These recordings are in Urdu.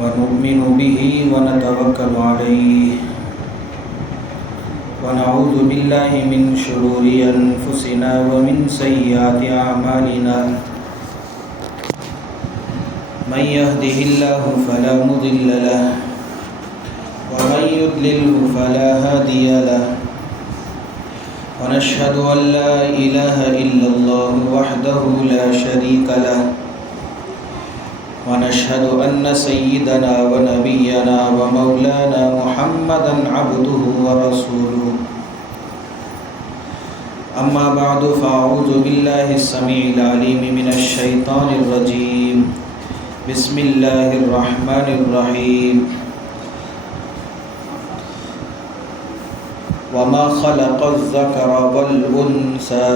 ونؤمن به ونتوكل عليه ونعوذ بالله من شرور أنفسنا ومن سيئات أعمالنا من يهده الله فلا مضل له ومن يضلله فلا هادي له ونشهد أن لا إله إلا الله وحده لا شريك له ونشهد أن سيدنا ونبينا ومولانا محمدا عبده ورسوله أما بعد فأعوذ بالله السميع العليم من الشيطان الرجيم بسم الله الرحمن الرحيم وما خلق الذكر والأنثى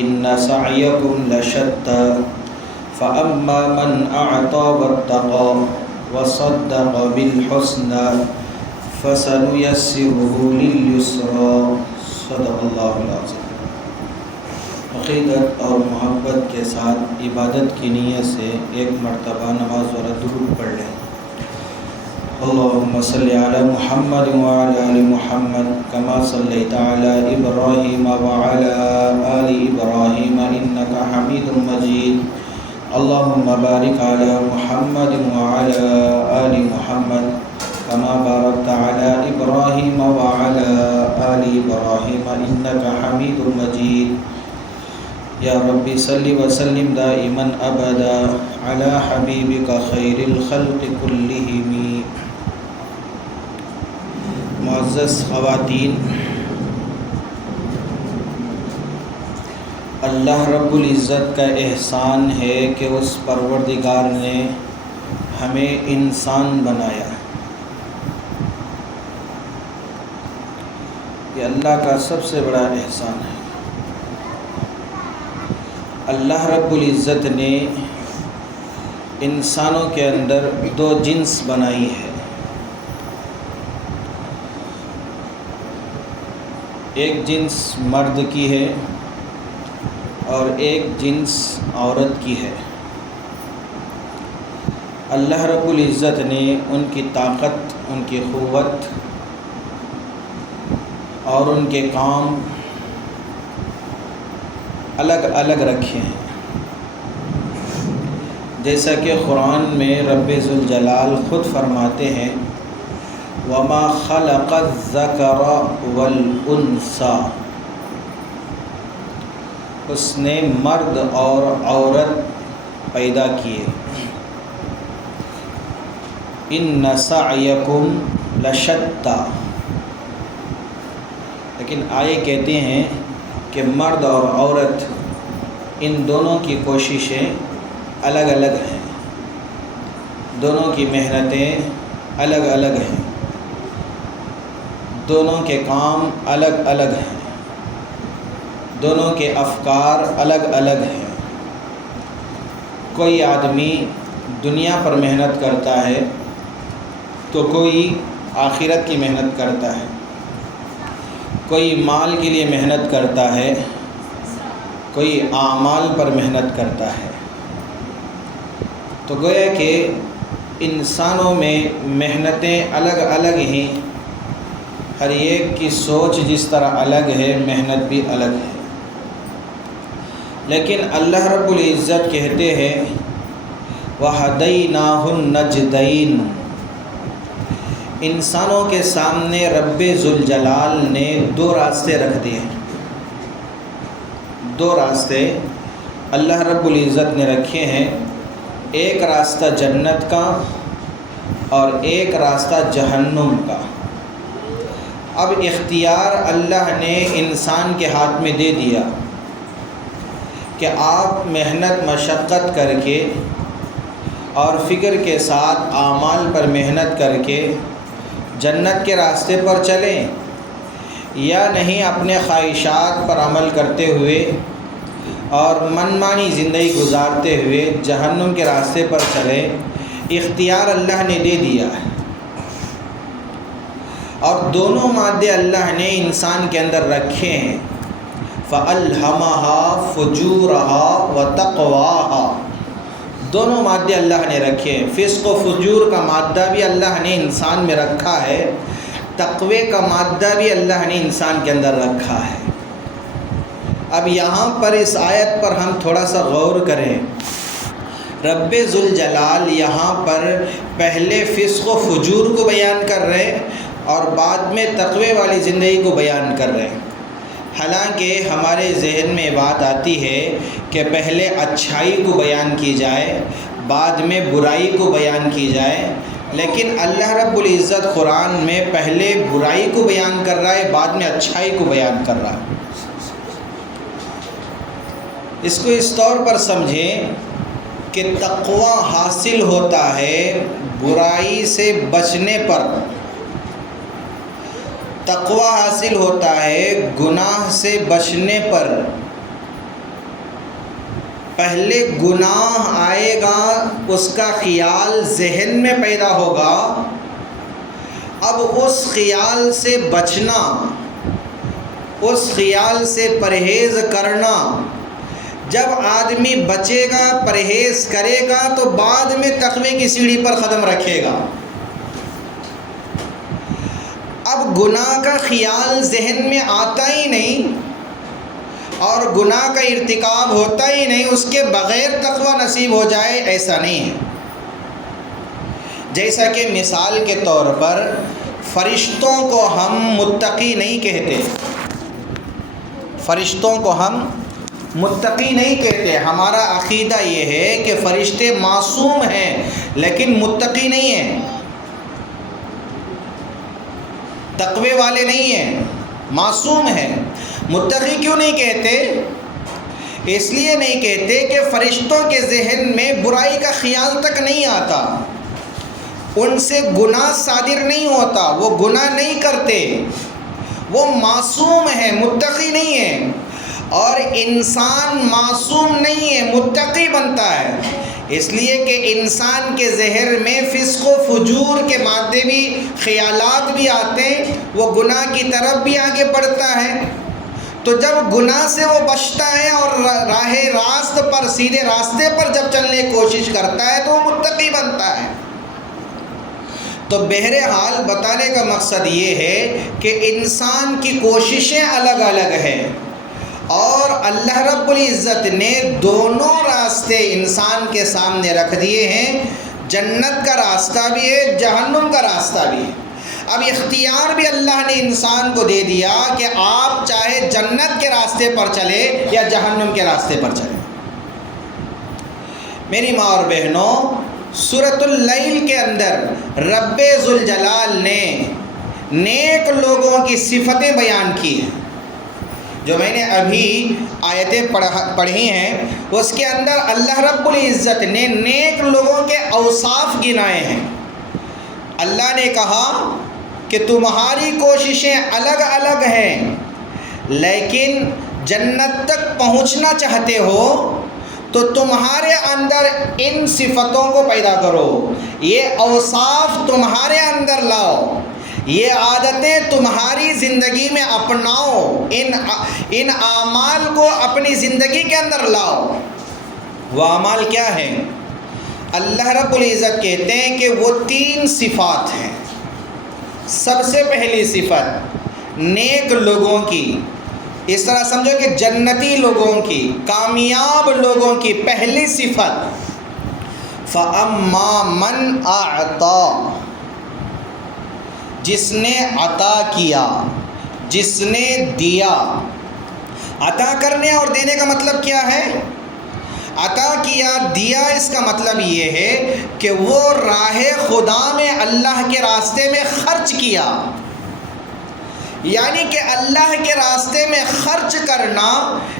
إن سعيكم لشتى فأما من أعطى واتقى وصدق بالحسنى فسنيسره لليسرى صدق الله العظيم۔ عقیدت اور محبت کے ساتھ عبادت کی نیت سے ایک مرتبہ نماز اور درود پڑھ لیں۔ اللهم صل على محمد وعلى آل محمد كما صليت على إبراهيم وعلى آل إبراهيم إنك حميد مجيد اللهم بارك على محمد وعلى آل محمد كما باركت على إبراهيم وعلى آل إبراهيم إنك حميد مجيد يا رب صل وسلم دائما أبدا على حبيبك خير الخلق كلهم۔ معزز خواتین، اللہ رب العزت کا احسان ہے کہ اس پروردگار نے ہمیں انسان بنایا۔ یہ اللہ کا سب سے بڑا احسان ہے۔ اللہ رب العزت نے انسانوں کے اندر دو جنس بنائی ہے، ایک جنس مرد کی ہے اور ایک جنس عورت کی ہے۔ اللہ رب العزت نے ان کی طاقت، ان کی قوت اور ان کے کام الگ الگ رکھے ہیں، جیسا کہ قرآن میں رب ذوالجلال خود فرماتے ہیں وَمَا خَلَقَ الذَّكَرَ وَالْأُنثَى، اس نے مرد اور عورت پیدا کیے۔ إِنَّ سَعْيَكُمْ لَشَتَّى، لیکن آئے کہتے ہیں کہ مرد اور عورت ان دونوں کی کوششیں الگ الگ ہیں، دونوں کی محنتیں الگ الگ ہیں، دونوں کے کام الگ الگ ہیں، دونوں کے افکار الگ الگ ہیں۔ کوئی آدمی دنیا پر محنت کرتا ہے تو کوئی آخرت کی محنت کرتا ہے، کوئی مال کے لیے محنت کرتا ہے، کوئی اعمال پر محنت کرتا ہے۔ تو گویا کہ انسانوں میں محنتیں الگ الگ ہیں، ہر ایک کی سوچ جس طرح الگ ہے محنت بھی الگ ہے، لیکن اللہ رب العزت کہتے ہیں وَهَدَيْنَاهُ النَّجْدَيْنِ، انسانوں کے سامنے رب ذوالجلال نے دو راستے رکھ دیے، دو راستے اللہ رب العزت نے رکھے ہیں، ایک راستہ جنت کا اور ایک راستہ جہنم کا۔ اب اختیار اللہ نے انسان کے ہاتھ میں دے دیا کہ آپ محنت مشقت کر کے اور فکر کے ساتھ اعمال پر محنت کر کے جنت کے راستے پر چلیں، یا نہیں اپنے خواہشات پر عمل کرتے ہوئے اور من مانی زندگی گزارتے ہوئے جہنم کے راستے پر چلیں۔ اختیار اللہ نے دے دیا ہے، اور دونوں مادے اللہ نے انسان کے اندر رکھے ہیں۔ فَأَلْهَمَهَا فُجُورَهَا وَتَقْوَاهَا، دونوں مادے اللہ نے رکھے ہیں۔ فسق و فجور کا مادہ بھی اللہ نے انسان میں رکھا ہے، تقوی کا مادہ بھی اللہ نے انسان کے اندر رکھا ہے۔ اب یہاں پر اس آیت پر ہم تھوڑا سا غور کریں۔ رب ذوالجلال یہاں پر پہلے فسق و فجور کو بیان کر رہے ہیں اور بعد میں تقوی والی زندگی کو بیان کر رہے ہیں۔ حالانکہ ہمارے ذہن میں بات آتی ہے کہ پہلے اچھائی کو بیان کی جائے، بعد میں برائی کو بیان کی جائے، لیکن اللہ رب العزت قرآن میں پہلے برائی کو بیان کر رہا ہے، بعد میں اچھائی کو بیان کر رہا ہے۔ اس کو اس طور پر سمجھیں کہ تقوی حاصل ہوتا ہے برائی سے بچنے پر، تقوی حاصل ہوتا ہے گناہ سے بچنے پر۔ پہلے گناہ آئے گا، اس کا خیال ذہن میں پیدا ہوگا، اب اس خیال سے بچنا، اس خیال سے پرہیز کرنا۔ جب آدمی بچے گا، پرہیز کرے گا تو بعد میں تقوی کی سیڑھی پر قدم رکھے گا۔ اب گناہ کا خیال ذہن میں آتا ہی نہیں اور گناہ کا ارتکاب ہوتا ہی نہیں، اس کے بغیر تقوی نصیب ہو جائے، ایسا نہیں ہے۔ جیسا کہ مثال کے طور پر فرشتوں کو ہم متقی نہیں کہتے، فرشتوں کو ہم متقی نہیں کہتے۔ ہمارا عقیدہ یہ ہے کہ فرشتے معصوم ہیں لیکن متقی نہیں ہیں، تقوی والے نہیں ہیں، معصوم ہیں۔ متقی کیوں نہیں کہتے؟ اس لیے نہیں کہتے کہ فرشتوں کے ذہن میں برائی کا خیال تک نہیں آتا، ان سے گناہ صادر نہیں ہوتا، وہ گناہ نہیں کرتے، وہ معصوم ہیں، متقی نہیں ہیں۔ اور انسان معصوم نہیں ہے، متقی بنتا ہے، اس لیے کہ انسان کے ذہن میں فسق و فجور کے مادے بھی، خیالات بھی آتے ہیں، وہ گناہ کی طرف بھی آگے بڑھتا ہے۔ تو جب گناہ سے وہ بچتا ہے اور راہ راست پر، سیدھے راستے پر جب چلنے کی کوشش کرتا ہے تو وہ متقی بنتا ہے۔ تو بہرحال بتانے کا مقصد یہ ہے کہ انسان کی کوششیں الگ الگ ہیں اور اللہ رب العزت نے دونوں راستے انسان کے سامنے رکھ دیے ہیں، جنت کا راستہ بھی ہے، جہنم کا راستہ بھی ہے۔ اب اختیار بھی اللہ نے انسان کو دے دیا کہ آپ چاہے جنت کے راستے پر چلے یا جہنم کے راستے پر چلے۔ میری ماں اور بہنوں، سورۃ اللیل کے اندر رب ذوالجلال نے نیک لوگوں کی صفتیں بیان کی ہیں۔ جو میں نے ابھی آیتیں پڑھی ہیں اس کے اندر اللہ رب العزت نے نیک لوگوں کے اوصاف گنائے ہیں۔ اللہ نے کہا کہ تمہاری کوششیں الگ الگ ہیں، لیکن جنت تک پہنچنا چاہتے ہو تو تمہارے اندر ان صفتوں کو پیدا کرو، یہ اوصاف تمہارے اندر لاؤ، یہ عادتیں تمہاری زندگی میں اپناؤ، ان اعمال کو اپنی زندگی کے اندر لاؤ۔ وہ اعمال کیا ہیں؟ اللہ رب العزت کہتے ہیں کہ وہ 3 صفات ہیں۔ سب سے پہلی صفت نیک لوگوں کی، اس طرح سمجھو کہ جنتی لوگوں کی، کامیاب لوگوں کی پہلی صفت فَأَمَّا مَنْ أَعْطَى، جس نے عطا کیا، جس نے دیا۔ عطا کرنے اور دینے کا مطلب کیا ہے؟ عطا کیا، دیا، اس کا مطلب یہ ہے کہ وہ راہ خدا میں اللہ کے راستے میں خرچ کیا، یعنی کہ اللہ کے راستے میں خرچ کرنا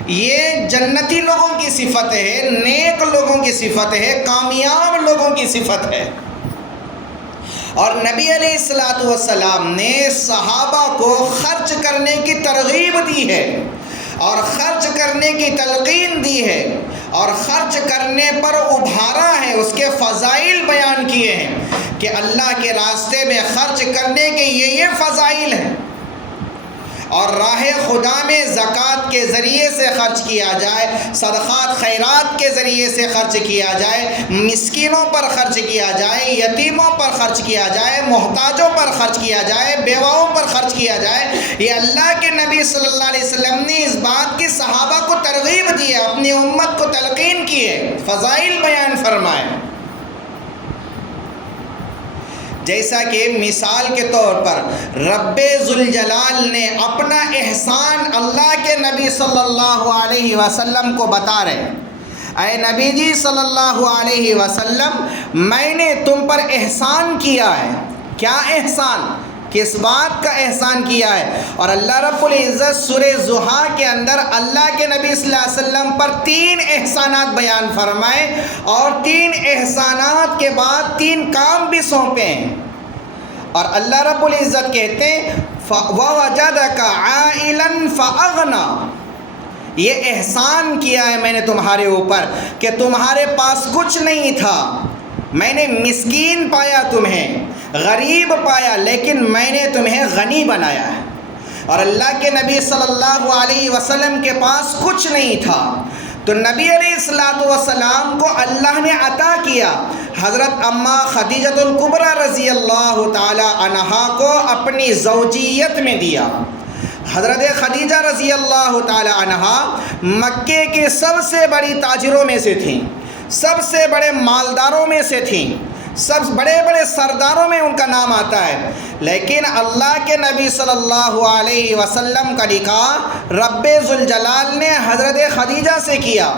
یہ جنتی لوگوں کی صفت ہے، نیک لوگوں کی صفت ہے، کامیاب لوگوں کی صفت ہے۔ اور نبی علیہ الصلوۃ والسلام نے صحابہ کو خرچ کرنے کی ترغیب دی ہے اور خرچ کرنے کی تلقین دی ہے اور خرچ کرنے پر ابھارا ہے، اس کے فضائل بیان کیے ہیں کہ اللہ کے راستے میں خرچ کرنے کے یہ فضائل ہیں۔ اور راہ خدا میں زکوٰۃ کے ذریعے سے خرچ کیا جائے، صدقات خیرات کے ذریعے سے خرچ کیا جائے، مسکینوں پر خرچ کیا جائے، یتیموں پر خرچ کیا جائے، محتاجوں پر خرچ کیا جائے، بیواؤں پر خرچ کیا جائے، یہ اللہ کے نبی صلی اللہ علیہ وسلم نے اس بات کی صحابہ کو ترغیب دی ہے، اپنی امت کو تلقین کی ہے، فضائل بیان فرمائے۔ جیسا کہ مثال کے طور پر رب ذوالجلال نے اپنا احسان اللہ کے نبی صلی اللہ علیہ وسلم کو بتا رہے، اے نبی جی صلی اللہ علیہ وسلم، میں نے تم پر احسان کیا ہے۔ کیا احسان؟ کس بات کا احسان کیا ہے؟ اور اللہ رب العزت سورہ ضحیٰ کے اندر اللہ کے نبی صلی اللہ علیہ وسلم پر 3 احسانات بیان فرمائے، اور 3 احسانات کے بعد 3 کام بھی سونپے ہیں۔ اور اللہ رب العزت کہتے ہیں وَوَجَدَكَ عَائِلًا فَأَغْنَى، یہ احسان کیا ہے میں نے تمہارے اوپر کہ تمہارے پاس کچھ نہیں تھا، میں نے مسکین پایا، تمہیں غریب پایا، لیکن میں نے تمہیں غنی بنایا ہے۔ اور اللہ کے نبی صلی اللہ علیہ وسلم کے پاس کچھ نہیں تھا، تو نبی علیہ السلام کو اللہ نے عطا کیا۔ حضرت اماں خدیجۃ الکبریٰ رضی اللہ تعالی عنہا کو اپنی زوجیت میں دیا۔ حضرت خدیجہ رضی اللہ تعالی عنہا مکے کی سب سے بڑی تاجروں میں سے تھیں، سب سے بڑے مالداروں میں سے تھیں، سب بڑے بڑے سرداروں میں ان کا نام آتا ہے، لیکن اللہ کے نبی صلی اللہ علیہ وسلم کا نکاح رب ذوالجلال نے حضرت خدیجہ سے کیا،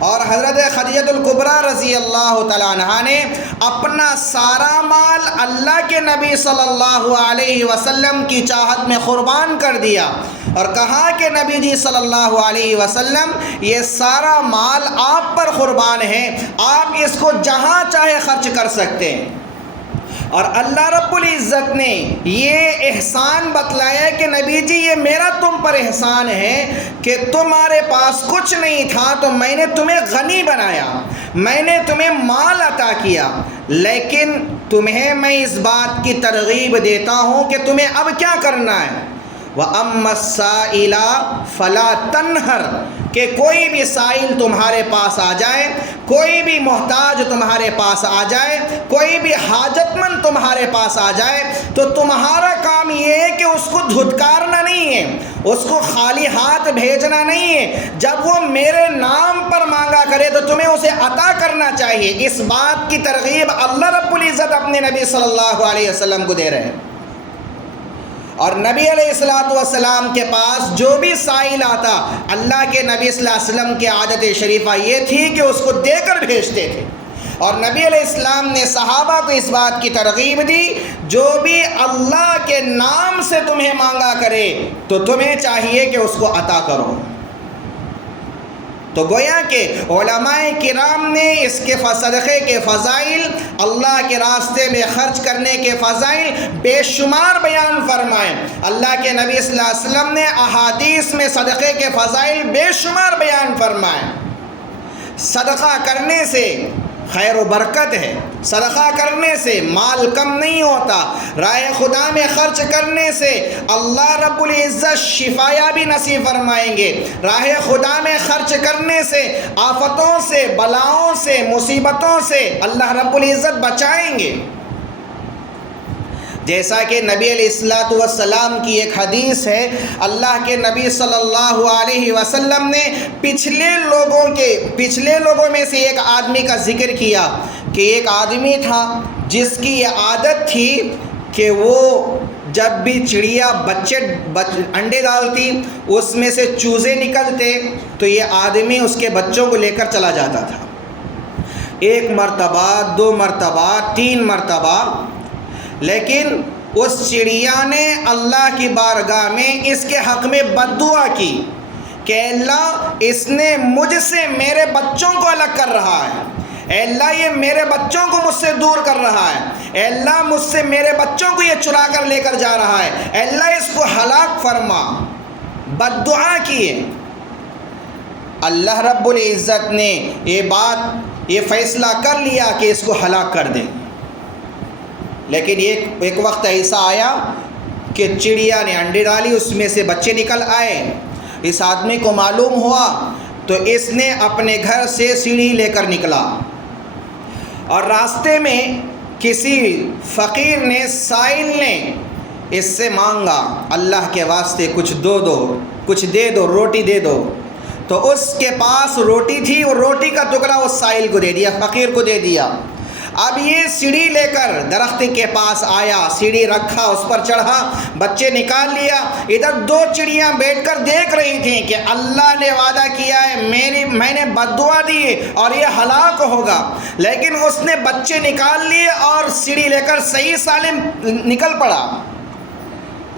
اور حضرت خدیجۃ الکبریٰ رضی اللہ تعالیٰ عنہا نے اپنا سارا مال اللہ کے نبی صلی اللہ علیہ وسلم کی چاہت میں قربان کر دیا، اور کہا کہ نبی جی صلی اللہ علیہ وسلم یہ سارا مال آپ پر قربان ہے، آپ اس کو جہاں چاہے خرچ کر سکتے ہیں۔ اور اللہ رب العزت نے یہ احسان بتلایا کہ نبی جی یہ میرا تم پر احسان ہے کہ تمہارے پاس کچھ نہیں تھا تو میں نے تمہیں غنی بنایا، میں نے تمہیں مال عطا کیا، لیکن تمہیں میں اس بات کی ترغیب دیتا ہوں کہ تمہیں اب کیا کرنا ہے۔ وَأَمَّا السَّائِلَ فَلَا تَنْهَرْ، کہ کوئی بھی سائل تمہارے پاس آ جائے، کوئی بھی محتاج تمہارے پاس آ جائے، کوئی بھی حاجت مند تمہارے پاس آ جائے، تو تمہارا کام یہ ہے کہ اس کو دھتکارنا نہیں ہے، اس کو خالی ہاتھ بھیجنا نہیں ہے، جب وہ میرے نام پر مانگا کرے تو تمہیں اسے عطا کرنا چاہیے۔ اس بات کی ترغیب اللہ رب العزت اپنے نبی صلی اللہ علیہ وسلم کو دے رہے ہیں۔ اور نبی علیہ السلام کے پاس جو بھی سائل آتا، اللہ کے نبی صلی اللہ علیہ وسلم کی عادت شریفہ یہ تھی کہ اس کو دے کر بھیجتے تھے، اور نبی علیہ السلام نے صحابہ کو اس بات کی ترغیب دی جو بھی اللہ کے نام سے تمہیں مانگا کرے تو تمہیں چاہیے کہ اس کو عطا کرو۔ تو گویا کہ علماء کرام نے اس کے صدقے کے فضائل، اللہ کے راستے میں خرچ کرنے کے فضائل بے شمار بیان فرمائے۔ اللہ کے نبی صلی اللہ علیہ وسلم نے احادیث میں صدقے کے فضائل بے شمار بیان فرمائے۔ صدقہ کرنے سے خیر و برکت ہے، صدقہ کرنے سے مال کم نہیں ہوتا، راہ خدا میں خرچ کرنے سے اللہ رب العزت شفایا بھی نصیب فرمائیں گے، راہ خدا میں خرچ کرنے سے آفتوں سے، بلاؤں سے، مصیبتوں سے اللہ رب العزت بچائیں گے۔ جیسا کہ نبی علیہ السلام کی ایک حدیث ہے، اللہ کے نبی صلی اللہ علیہ وسلم نے پچھلے لوگوں میں سے ایک آدمی کا ذکر کیا کہ ایک آدمی تھا جس کی یہ عادت تھی کہ وہ جب بھی چڑیا انڈے ڈالتی اس میں سے چوزے نکلتے تو یہ آدمی اس کے بچوں کو لے کر چلا جاتا تھا، 1 مرتبہ 2 مرتبہ 3 مرتبہ، لیکن اس چڑیا نے اللہ کی بارگاہ میں اس کے حق میں بد دعا کی کہ اللہ اس نے مجھ سے میرے بچوں کو الگ کر رہا ہے، اے اللہ یہ میرے بچوں کو مجھ سے دور کر رہا ہے، اے اللہ مجھ سے میرے بچوں کو یہ چرا کر لے کر جا رہا ہے، اے اللہ اس کو ہلاک فرما، بد دعا کیے۔ اللہ رب العزت نے یہ فیصلہ کر لیا کہ اس کو ہلاک کر دیں، لیکن ایک وقت ایسا آیا کہ چڑیا نے انڈے ڈالی، اس میں سے بچے نکل آئے۔ اس آدمی کو معلوم ہوا تو اس نے اپنے گھر سے سیڑھی لے کر نکلا، اور راستے میں کسی فقیر نے، سائل نے اس سے مانگا، اللہ کے واسطے کچھ کچھ دے دو، روٹی دے دو۔ تو اس کے پاس روٹی تھی، اور روٹی کا ٹکڑا اس سائل کو دے دیا، فقیر کو دے دیا۔ اب یہ سیڑھی لے کر درخت کے پاس آیا، سیڑھی رکھا، اس پر چڑھا، بچے نکال لیا۔ ادھر 2 چڑیاں بیٹھ کر دیکھ رہی تھیں کہ اللہ نے وعدہ کیا ہے، میں نے بد دعا دی اور یہ ہلاک ہوگا، لیکن اس نے بچے نکال لیے اور سیڑھی لے کر صحیح سالم نکل پڑا۔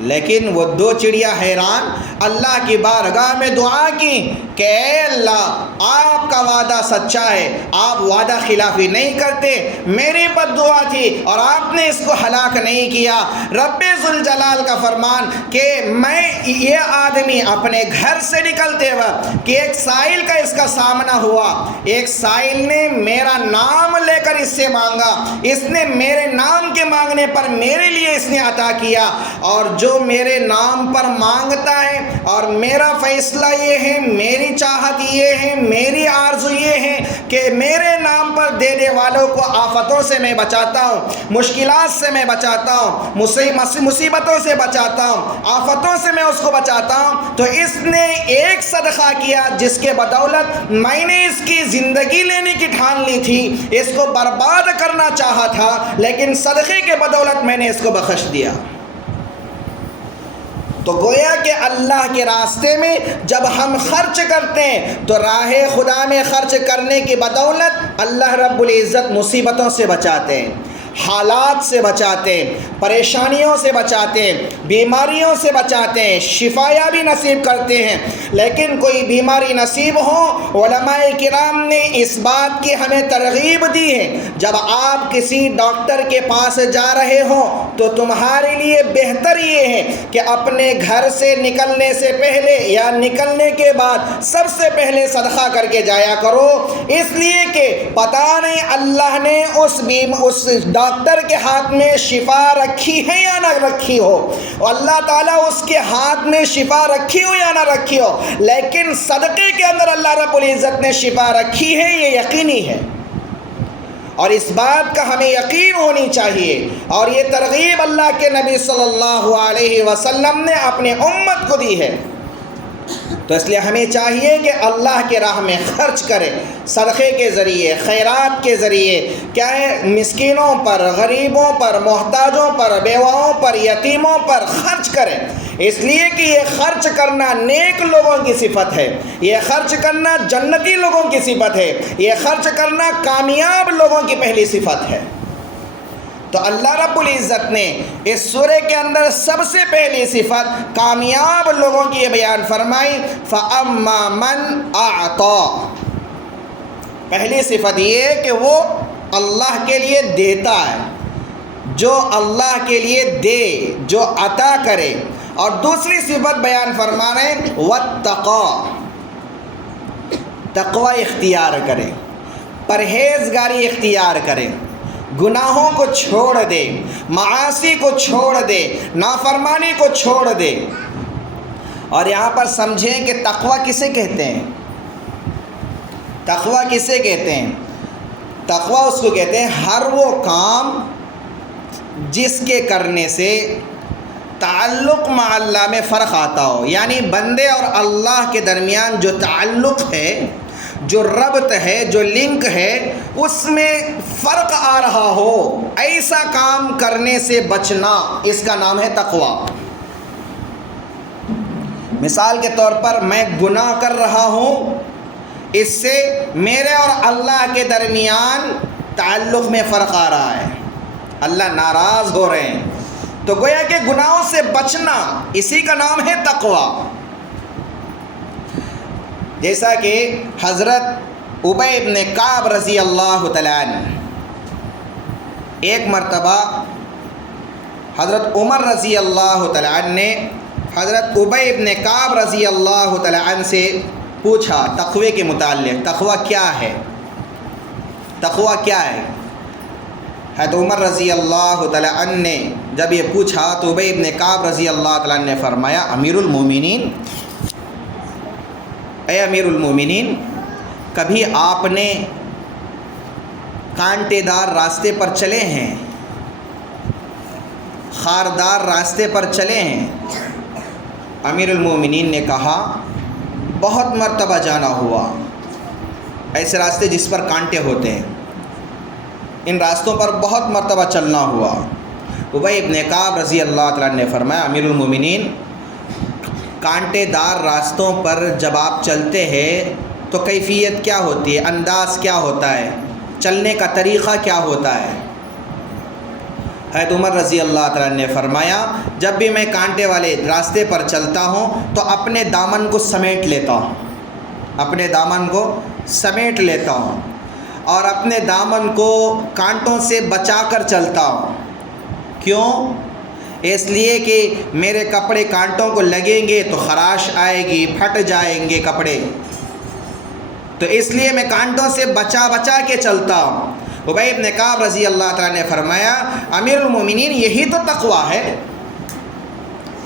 لیکن وہ 2 چڑیا حیران اللہ کی بارگاہ میں دعا کی کہ اے اللہ، آپ کا وعدہ سچا ہے، آپ وعدہ خلافی نہیں کرتے، میری بد دعا تھی اور آپ نے اس کو ہلاک نہیں کیا۔ رب ذوالجلال کا فرمان کہ یہ آدمی اپنے گھر سے نکلتے وقت کہ ایک سائل کا اس کا سامنا ہوا، ایک سائل نے میرا نام لے کر اس سے مانگا، اس نے میرے نام کے مانگنے پر میرے لیے اس نے عطا کیا، اور جو میرے نام پر مانگتا ہے اور میرا فیصلہ یہ ہے، میری چاہت یہ ہے، میری آرزو یہ ہے کہ میرے نام پر دینے والوں کو آفتوں سے میں بچاتا ہوں، مشکلات سے میں بچاتا ہوں، مصیبتوں سے بچاتا ہوں، آفتوں سے میں اس کو بچاتا ہوں۔ تو اس نے ایک صدقہ کیا جس کے بدولت میں نے اس کی زندگی لینے کی ٹھان لی تھی، اس کو برباد کرنا چاہا تھا، لیکن صدقے کے بدولت میں نے اس کو بخش دیا۔ تو گویا کہ اللہ کے راستے میں جب ہم خرچ کرتے ہیں تو راہ خدا میں خرچ کرنے کی بدولت اللہ رب العزت مصیبتوں سے بچاتے ہیں، حالات سے بچاتے ہیں، پریشانیوں سے بچاتے ہیں، بیماریوں سے بچاتے ہیں، شفایا بھی نصیب کرتے ہیں۔ لیکن کوئی بیماری نصیب ہو، علماء کرام نے اس بات کی ہمیں ترغیب دی ہے، جب آپ کسی ڈاکٹر کے پاس جا رہے ہوں تو تمہارے لیے بہتر یہ ہے کہ اپنے گھر سے نکلنے سے پہلے یا نکلنے کے بعد سب سے پہلے صدقہ کر کے جایا کرو، اس لیے کہ پتہ نہیں اللہ نے اس ڈاکٹر کے ہاتھ میں شفا رکھی ہے یا نہ رکھی ہو، اور اللہ تعالیٰ اس کے ہاتھ میں شفا رکھی ہو یا نہ رکھی ہو، لیکن صدقے کے اندر اللہ رب العزت نے شفا رکھی ہے، یہ یقینی ہے، اور اس بات کا ہمیں یقین ہونی چاہیے۔ اور یہ ترغیب اللہ کے نبی صلی اللہ علیہ وسلم نے اپنے امت کو دی ہے۔ تو اس لیے ہمیں چاہیے کہ اللہ کے راہ میں خرچ کریں، صدقے کے ذریعے، خیرات کے ذریعے، کیا ہے، مسکینوں پر، غریبوں پر، محتاجوں پر، بیواؤں پر، یتیموں پر خرچ کریں، اس لیے کہ یہ خرچ کرنا نیک لوگوں کی صفت ہے، یہ خرچ کرنا جنتی لوگوں کی صفت ہے، یہ خرچ کرنا کامیاب لوگوں کی پہلی صفت ہے۔ تو اللہ رب العزت نے اس سورہ کے اندر سب سے پہلی صفت کامیاب لوگوں کی یہ بیان فرمائی، فَأَمَّا مَنْ أَعْطَى۔ پہلی صفت یہ ہے کہ وہ اللہ کے لیے دیتا ہے، جو اللہ کے لیے دے، جو عطا کرے۔ اور دوسری صفت بیان فرما رہے ہیں وَاتَّقَى، تقوی اختیار کرے، پرہیزگاری اختیار کرے، گناہوں کو چھوڑ دے، معاصی کو چھوڑ دے، نافرمانی کو چھوڑ دے۔ اور یہاں پر سمجھیں کہ تقوی کسے کہتے ہیں؟ تقوی کسے کہتے ہیں؟ تقوی اس کو کہتے ہیں ہر وہ کام جس کے کرنے سے تعلق مع اللہ میں فرق آتا ہو، یعنی بندے اور اللہ کے درمیان جو تعلق ہے، جو ربط ہے، جو لنک ہے، اس میں فرق آ رہا ہو، ایسا کام کرنے سے بچنا، اس کا نام ہے تقوی۔ مثال کے طور پر میں گناہ کر رہا ہوں، اس سے میرے اور اللہ کے درمیان تعلق میں فرق آ رہا ہے، اللہ ناراض ہو رہے ہیں، تو گویا کہ گناہوں سے بچنا، اسی کا نام ہے تقوی۔ جیسا کہ حضرت ابی بن کعب رضی اللہ تعالیٰ عنہ، ایک مرتبہ حضرت عمر رضی اللہ تعالیٰ عنہ نے حضرت ابی بن کعب رضی اللہ تعالیٰ عنہ سے پوچھا تقوی کے متعلق، تقوی کیا ہے؟ تقوی کیا ہے؟ حضرت عمر رضی اللہ تعالیٰ عنہ نے جب یہ پوچھا تو ابی ابن کعب رضی اللہ تعالیٰ عنہ نے فرمایا امیر المومنین، اے امیر المومنین، کبھی آپ نے کانٹے دار راستے پر چلے ہیں، خاردار راستے پر چلے ہیں؟ امیر المومنین نے کہا بہت مرتبہ جانا ہوا، ایسے راستے جس پر کانٹے ہوتے ہیں، ان راستوں پر بہت مرتبہ چلنا ہوا۔ ابی ابن کعب رضی اللہ تعالیٰ نے فرمایا امیر المومنین، کانٹے دار راستوں پر جب آپ چلتے ہیں تو کیفیت کیا ہوتی ہے، انداز کیا ہوتا ہے، چلنے کا طریقہ کیا ہوتا ہے؟ حضرت عمر رضی اللہ تعالیٰ نے فرمایا جب بھی میں کانٹے والے راستے پر چلتا ہوں تو اپنے دامن کو سمیٹ لیتا ہوں، اپنے دامن کو سمیٹ لیتا ہوں اور اپنے دامن کو کانٹوں سے بچا کر چلتا ہوں۔ کیوں؟ اس لیے کہ میرے کپڑے کانٹوں کو لگیں گے تو خراش آئے گی، پھٹ جائیں گے کپڑے، تو اس لیے میں کانٹوں سے بچا کے چلتا ہوں۔ ابی ابن کعب رضی اللہ تعالیٰ نے فرمایا امیر المومنین یہی تو تقویٰ ہے،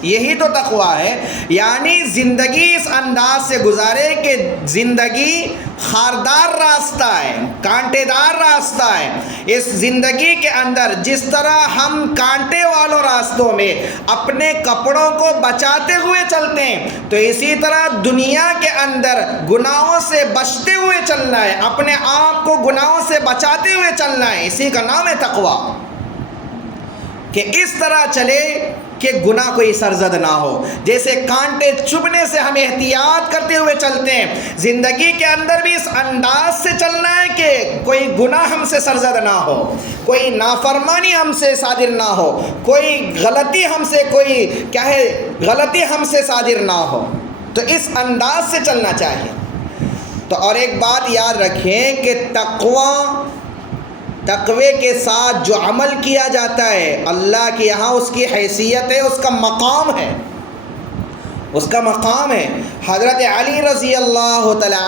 یہی تو تقویٰ ہے، یعنی زندگی اس انداز سے گزارے کہ زندگی خاردار راستہ ہے، کانٹے دار راستہ ہے، اس زندگی کے اندر جس طرح ہم کانٹے والوں راستوں میں اپنے کپڑوں کو بچاتے ہوئے چلتے ہیں تو اسی طرح دنیا کے اندر گناہوں سے بچتے ہوئے چلنا ہے، اپنے آپ کو گناہوں سے بچاتے ہوئے چلنا ہے، اسی کا نام ہے تقویٰ، کہ اس طرح چلے کہ گناہ کوئی سرزد نہ ہو۔ جیسے کانٹے چبھنے سے ہم احتیاط کرتے ہوئے چلتے ہیں، زندگی کے اندر بھی اس انداز سے چلنا ہے کہ کوئی گناہ ہم سے سرزد نہ ہو، کوئی نافرمانی ہم سے صادر نہ ہو، کوئی غلطی ہم سے غلطی ہم سے صادر نہ ہو، تو اس انداز سے چلنا چاہیے۔ تو اور ایک بات یاد رکھیں کہ تقوی کے ساتھ جو عمل کیا جاتا ہے اللہ کے یہاں اس کی حیثیت ہے، اس کا مقام ہے، اس کا مقام ہے۔ حضرت علی رضی اللہ تعالیٰ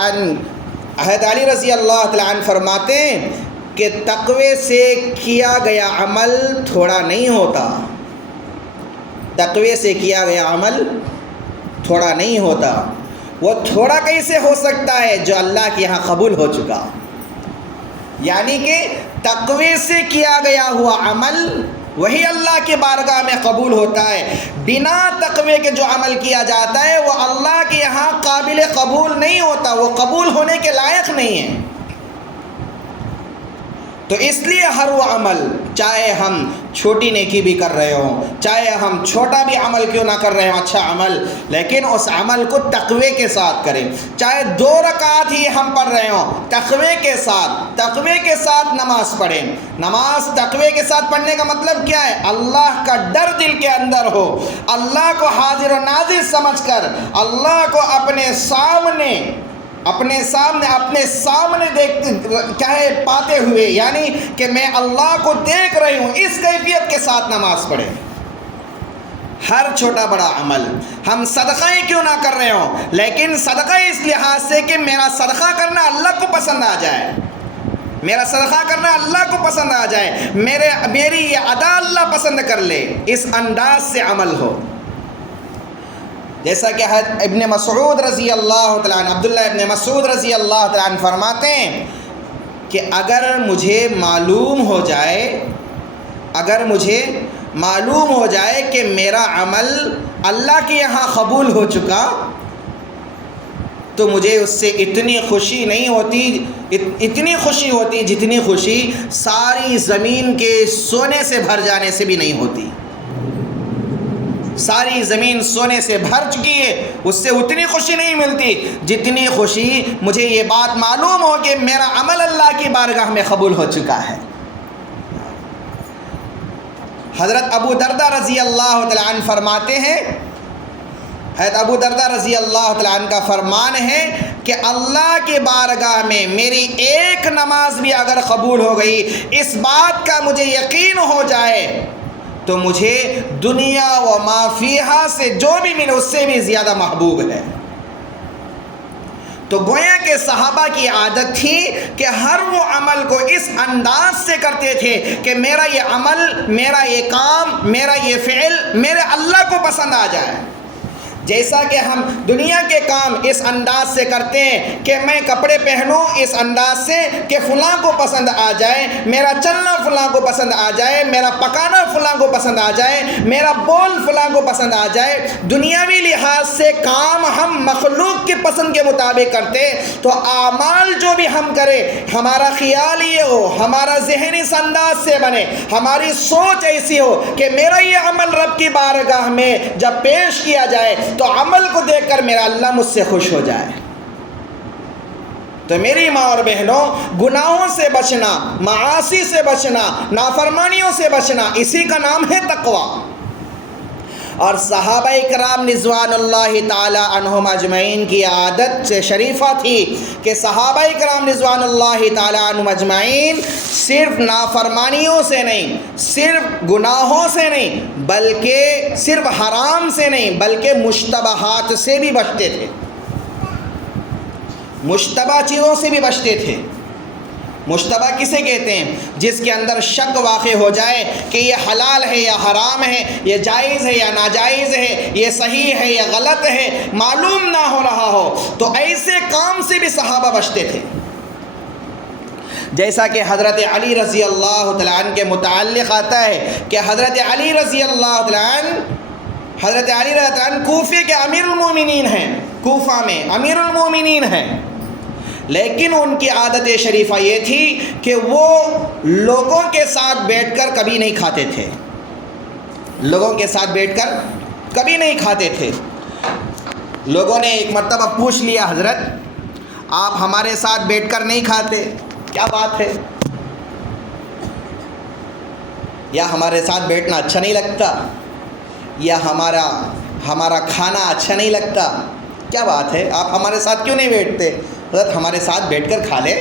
عنہ فرماتے ہیں کہ تقوی سے کیا گیا عمل تھوڑا نہیں ہوتا، تقوی سے کیا گیا عمل تھوڑا نہیں ہوتا۔ وہ تھوڑا کیسے ہو سکتا ہے جو اللہ کے یہاں قبول ہو چکا، یعنی کہ تقوی سے کیا گیا ہوا عمل وہی اللہ کے بارگاہ میں قبول ہوتا ہے، بنا تقوی کے جو عمل کیا جاتا ہے وہ اللہ کے یہاں قابل قبول نہیں ہوتا، وہ قبول ہونے کے لائق نہیں ہے۔ تو اس لیے ہر وہ عمل، چاہے ہم چھوٹی نیکی بھی کر رہے ہوں، چاہے ہم چھوٹا بھی عمل کیوں نہ کر رہے ہوں، اچھا عمل، لیکن اس عمل کو تقوی کے ساتھ کریں۔ چاہے 2 رکعت ہی ہم پڑھ رہے ہوں، تقوی کے ساتھ نماز پڑھیں۔ نماز تقوی کے ساتھ پڑھنے کا مطلب کیا ہے؟ اللہ کا ڈر دل کے اندر ہو، اللہ کو حاضر و ناظر سمجھ کر اللہ کو اپنے سامنے پاتے ہوئے، یعنی کہ میں اللہ کو دیکھ رہی ہوں، اس کیفیت کے ساتھ نماز پڑھیں۔ ہر چھوٹا بڑا عمل، ہم صدقہ ہی کیوں نہ کر رہے ہوں، لیکن صدقہ اس لحاظ سے کہ میرا صدقہ کرنا اللہ کو پسند آ جائے، میرا صدقہ کرنا اللہ کو پسند آ جائے، میری یہ ادا اللہ پسند کر لے، اس انداز سے عمل ہو۔ جیسا کہ ابن مسعود رضی اللہ تعالیٰ عنہ، عبداللہ ابن مسعود رضی اللہ تعالیٰ عنہ فرماتے ہیں کہ اگر مجھے معلوم ہو جائے کہ میرا عمل اللہ کے یہاں قبول ہو چکا تو مجھے اس سے اتنی خوشی ہوتی جتنی خوشی ساری زمین کے سونے سے بھر جانے سے بھی نہیں ہوتی۔ ساری زمین سونے سے بھر چکی ہے، اس سے اتنی خوشی نہیں ملتی جتنی خوشی مجھے یہ بات معلوم ہو کہ میرا عمل اللہ کی بارگاہ میں قبول ہو چکا ہے۔ حضرت ابو دردہ رضی اللہ تعالیٰ عنہ فرماتے ہیں، حضرت ابو دردہ رضی اللہ تعالیٰ عنہ کا فرمان ہے کہ اللہ کے بارگاہ میں میری ایک نماز بھی اگر قبول ہو گئی، اس بات کا مجھے یقین ہو جائے تو مجھے دنیا و ما فیہا سے جو بھی ملے اس سے بھی زیادہ محبوب ہے۔ تو گویا کہ صحابہ کی عادت تھی کہ ہر وہ عمل کو اس انداز سے کرتے تھے کہ میرا یہ عمل، میرا یہ کام، میرا یہ فعل میرے اللہ کو پسند آ جائے۔ جیسا کہ ہم دنیا کے کام اس انداز سے کرتے ہیں کہ میں کپڑے پہنوں اس انداز سے کہ فلاں کو پسند آ جائے، میرا چلنا فلاں کو پسند آ جائے، میرا پکانا فلاں کو پسند آ جائے، میرا بول فلاں کو پسند آ جائے، دنیاوی لحاظ سے کام ہم مخلوق کی پسند کے مطابق کرتے، تو اعمال جو بھی ہم کریں ہمارا خیال یہ ہو، ہمارا ذہن اس انداز سے بنے، ہماری سوچ ایسی ہو کہ میرا یہ عمل رب کی بارگاہ میں جب پیش کیا جائے تو عمل کو دیکھ کر میرا اللہ مجھ سے خوش ہو جائے۔ تو میری ماں اور بہنوں، گناہوں سے بچنا، معاصی سے بچنا، نافرمانیوں سے بچنا، اسی کا نام ہے تقوی۔ اور صحابہ کرام رضوان اللہ تعالی عنہم اجمعین کی عادت سے شریفہ تھی کہ صحابہ کرام رضوان اللہ تعالی عنہم اجمعین صرف نافرمانیوں سے نہیں، صرف گناہوں سے نہیں، بلکہ صرف حرام سے نہیں، بلکہ مشتبہات سے بھی بچتے تھے، مشتبہ چیزوں سے بھی بچتے تھے۔ مشتبہ کسے کہتے ہیں؟ جس کے اندر شک واقع ہو جائے کہ یہ حلال ہے یا حرام ہے، یہ جائز ہے یا ناجائز ہے، یہ صحیح ہے یا غلط ہے، معلوم نہ ہو رہا ہو، تو ایسے کام سے بھی صحابہ بچتے تھے۔ جیسا کہ حضرت علی رضی اللہ تعالیٰ عنہ کے متعلق آتا ہے کہ حضرت علی رضی اللہ تعالیٰ عنہ کوفے کے امیر المومنین ہیں، کوفہ میں امیر المومنین ہیں، لیکن ان کی عادت شریفہ یہ تھی کہ وہ لوگوں کے ساتھ بیٹھ کر کبھی نہیں کھاتے تھے، لوگوں کے ساتھ بیٹھ کر کبھی نہیں کھاتے تھے۔ لوگوں نے ایک مرتبہ پوچھ لیا، حضرت آپ ہمارے ساتھ بیٹھ کر نہیں کھاتے، کیا بات ہے؟ یا ہمارے ساتھ بیٹھنا اچھا نہیں لگتا، یا ہمارا کھانا اچھا نہیں لگتا، کیا بات ہے آپ ہمارے ساتھ کیوں نہیں بیٹھتے؟ حضرت ہمارے ساتھ بیٹھ کر کھا لے۔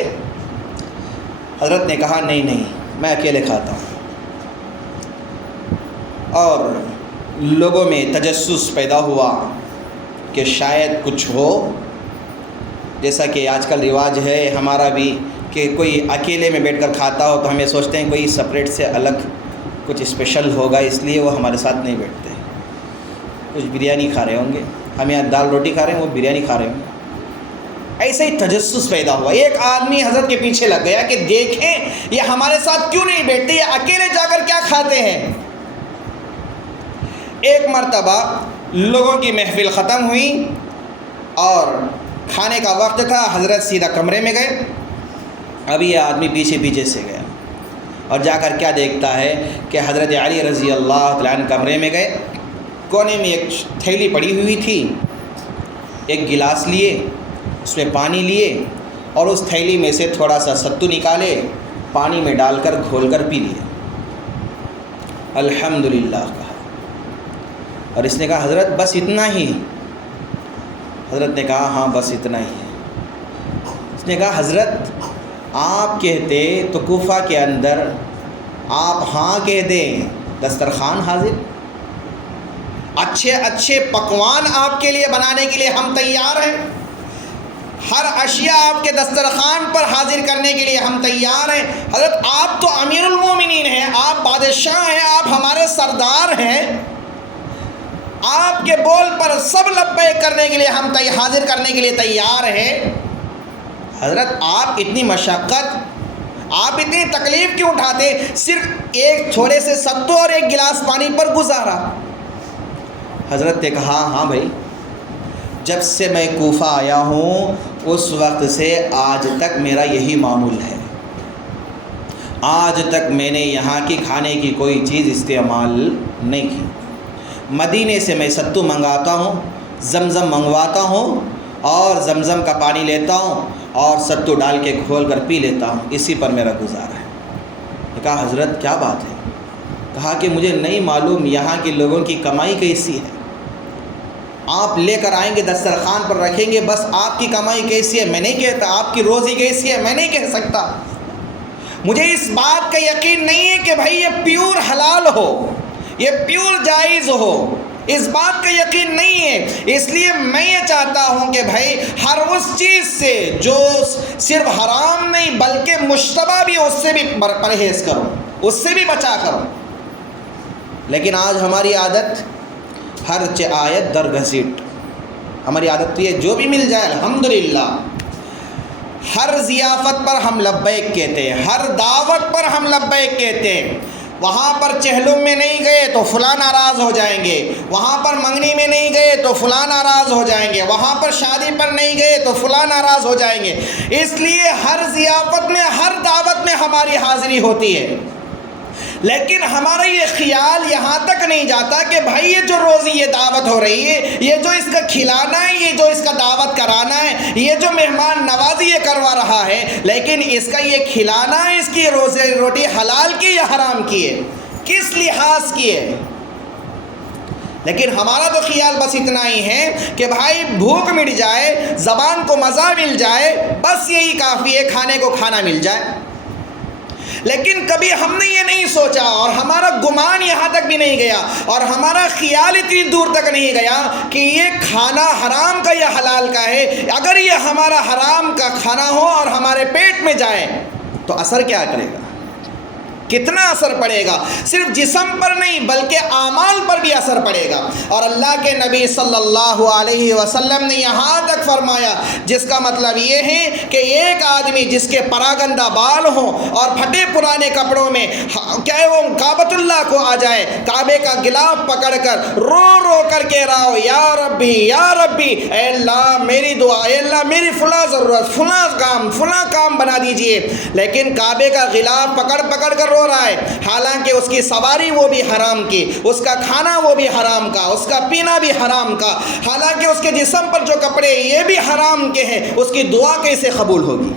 حضرت نے کہا نہیں میں اکیلے کھاتا ہوں۔ اور لوگوں میں تجسس پیدا ہوا کہ شاید کچھ ہو، جیسا کہ آج کل رواج ہے ہمارا بھی کہ کوئی اکیلے میں بیٹھ کر کھاتا ہو تو ہم یہ سوچتے ہیں کوئی سپریٹ سے الگ کچھ اسپیشل ہوگا، اس لیے وہ ہمارے ساتھ نہیں بیٹھتے، کچھ بریانی کھا رہے ہوں گے، ہم یہاں دال روٹی کھا رہے ہیں وہ بریانی کھا رہے ہوں گے۔ ایسے ہی تجسس پیدا ہوا، ایک آدمی حضرت کے پیچھے لگ گیا کہ دیکھیں یہ ہمارے ساتھ کیوں نہیں بیٹھتے، یہ اکیلے جا کر کیا کھاتے ہیں۔ ایک مرتبہ لوگوں کی محفل ختم ہوئی اور کھانے کا وقت تھا، حضرت سیدھا کمرے میں گئے، ابھی یہ آدمی پیچھے سے گیا اور جا کر کیا دیکھتا ہے کہ حضرت علی رضی اللہ تعالیٰ عنہ کمرے میں گئے، کونے میں ایک تھیلی پڑی ہوئی تھی، ایک گلاس لیے، اس میں پانی لیے اور اس تھیلی میں سے تھوڑا سا ستو نکالے، پانی میں ڈال کر گھول کر پی لیے، الحمدللہ کہا۔ اور اس نے کہا حضرت بس اتنا ہی؟ حضرت نے کہا ہاں بس اتنا ہی ہے۔ اس نے کہا حضرت آپ کہتے تو کوفہ کے اندر آپ ہاں کہہ دیں دسترخوان حاضر، اچھے پکوان آپ کے لیے بنانے کے لیے ہم تیار ہیں، ہر اشیاء آپ کے دسترخوان پر حاضر کرنے کے لیے ہم تیار ہیں۔ حضرت آپ تو امیر المومنین ہیں، آپ بادشاہ ہیں، آپ ہمارے سردار ہیں، آپ کے بول پر سب لبیک کرنے کے لیے ہم حاضر کرنے کے لیے تیار ہیں۔ حضرت آپ اتنی مشقت، آپ اتنی تکلیف کیوں اٹھاتے، صرف ایک تھوڑے سے ستو اور ایک گلاس پانی پر گزارا۔ حضرت نے کہا ہاں بھائی، جب سے میں کوفہ آیا ہوں اس وقت سے آج تک میرا یہی معمول ہے، آج تک میں نے یہاں کی کھانے کی کوئی چیز استعمال نہیں کی۔ مدینے سے میں ستو منگاتا ہوں، زمزم منگواتا ہوں اور زمزم کا پانی لیتا ہوں اور ستو ڈال کے کھول کر پی لیتا ہوں، اسی پر میرا گزارا ہے۔ کہا حضرت کیا بات ہے؟ کہا کہ مجھے نہیں معلوم یہاں کے لوگوں کی کمائی کیسی ہے، آپ لے کر آئیں گے دسترخوان پر رکھیں گے، بس آپ کی کمائی کیسی ہے میں نہیں کہتا، آپ کی روزی کیسی ہے میں نہیں کہہ سکتا، مجھے اس بات کا یقین نہیں ہے کہ بھائی یہ پیور حلال ہو، یہ پیور جائز ہو، اس بات کا یقین نہیں ہے۔ اس لیے میں یہ چاہتا ہوں کہ بھائی ہر اس چیز سے جو صرف حرام نہیں بلکہ مشتبہ بھی، اس سے بھی پرہیز کرو، اس سے بھی بچا کرو۔ لیکن آج ہماری عادت ہر آیت در گھسیٹ، ہماری عادت تو یہ جو بھی مل جائے الحمدللہ۔ ہر ضیافت پر ہم لبیک کہتے ہیں، ہر دعوت پر ہم لبیک کہتے ہیں۔ وہاں پر چہلم میں نہیں گئے تو فلاں ناراض ہو جائیں گے، وہاں پر منگنی میں نہیں گئے تو فلاں ناراض ہو جائیں گے، وہاں پر شادی پر نہیں گئے تو فلاں ناراض ہو جائیں گے۔ اس لیے ہر ضیافت میں، ہر دعوت میں ہماری حاضری ہوتی ہے، لیکن ہمارا یہ خیال یہاں تک نہیں جاتا کہ بھائی یہ جو روزی یہ دعوت ہو رہی ہے، یہ جو اس کا کھلانا ہے، یہ جو اس کا دعوت کرانا ہے، یہ جو مہمان نوازی یہ کروا رہا ہے، لیکن اس کا یہ کھلانا ہے، اس کی روزی روٹی حلال کی یا حرام کی ہے، کس لحاظ کی ہے۔ لیکن ہمارا تو خیال بس اتنا ہی ہے کہ بھائی بھوک مٹ جائے، زبان کو مزہ مل جائے، بس یہی کافی ہے، کھانے کو کھانا مل جائے۔ لیکن کبھی ہم نے یہ نہیں سوچا، اور ہمارا گمان یہاں تک بھی نہیں گیا، اور ہمارا خیال اتنی دور تک نہیں گیا کہ یہ کھانا حرام کا یا حلال کا ہے۔ اگر یہ ہمارا حرام کا کھانا ہو اور ہمارے پیٹ میں جائے تو اثر کیا کرے گا، کتنا اثر پڑے گا؟ صرف جسم پر نہیں بلکہ اعمال پر بھی اثر پڑے گا۔ اور اللہ کے نبی صلی اللہ علیہ وسلم نے یہاں تک فرمایا، جس کا مطلب یہ ہے کہ ایک آدمی جس کے پراگندہ بال ہوں اور پھٹے پرانے کپڑوں میں کیا وہ کعبۃ اللہ کو آ جائے، کعبے کا غلاف پکڑ کر رو رو کر کے رہا ہو، یا ربی یا ربی، اے اللہ میری دعا، اے اللہ میری فلاں ضرورت، فلاں کام بنا دیجئے، لیکن کعبے کا غلاف پکڑ پکڑ کر رو رہا ہے، حالانکہ اس کی سواری وہ بھی حرام کی، اس کا کھانا وہ بھی حرام کا، اس کا پینا بھی حرام کا، حالانکہ اس کے جسم پر جو کپڑے یہ بھی حرام کے ہیں، اس کی دعا کیسے قبول ہوگی؟